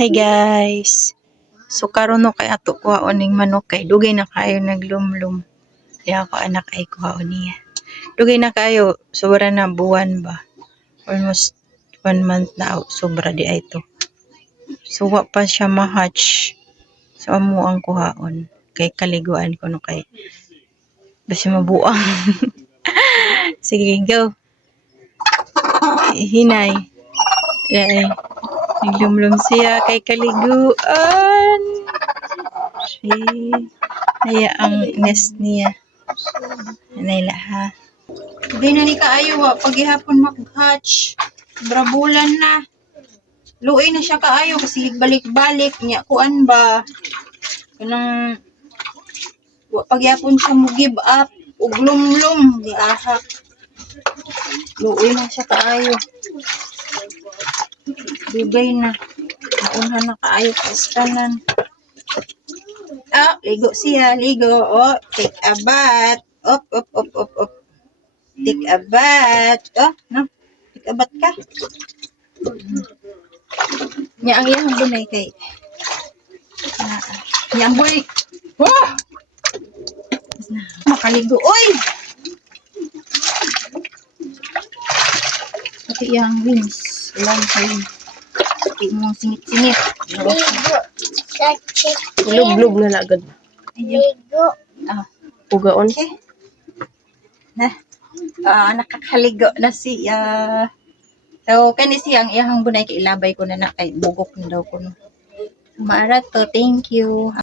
Hi guys. So karon no kay ato kuhaon ning manok kay dugay na kayo naglumlum. Kaya ako anak ay kuhaon niya. Dugay na kayo sobra na buwan ba. Almost 1 month na sobra di ay to. So wa pa siya ma-hatch. So amo ang kuhaon kay kaliguan ko no kay basi mabuang. Sige go. Hinay. Ay. Naglumlum siya kay kaliguan. Naya ang nest niya. Nayla ha. Hindi na ni kaayo wa paghihapon mag-hatch. Brabulan na. Luoy na siya kaayo kasi balik-balik niya kuan ba. Kanang wa paghihapon siya mo give up ug lumlum di ahak. Luoy na siya kaayo. Dugay na. Naunha na kaayo kastanan. Oh, ligo siya, ligo. Oh, take a bath. Op. Take a bath. Oh, no. Take a bath ka. Nya ang iyang bunay kay. Nya ang bunay. Oh! Makaligo. Oy! Pati iyang wings. Ulan kayo. Pati mo singit-singit. Ligo. Lug-lug na lagad. Ligo. Ah, Ugaon. okay. Nakakaligo na siya. So, kani siya ang iyang bunay kay ilabay ko na kay bugok na daw ko no. Maara to, thank you.